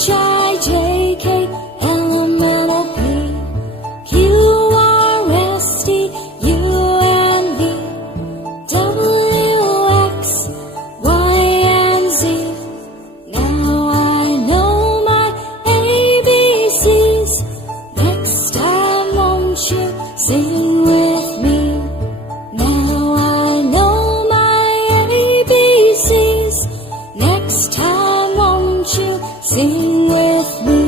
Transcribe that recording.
H-I-J-K, L-M-N-O-P, Q-R-S-T, U-N-V, W-X, Y-and-Z. Now I know my ABCs. Next time won't you sing with me? Now I know my ABCs. Next time won't you sing with me?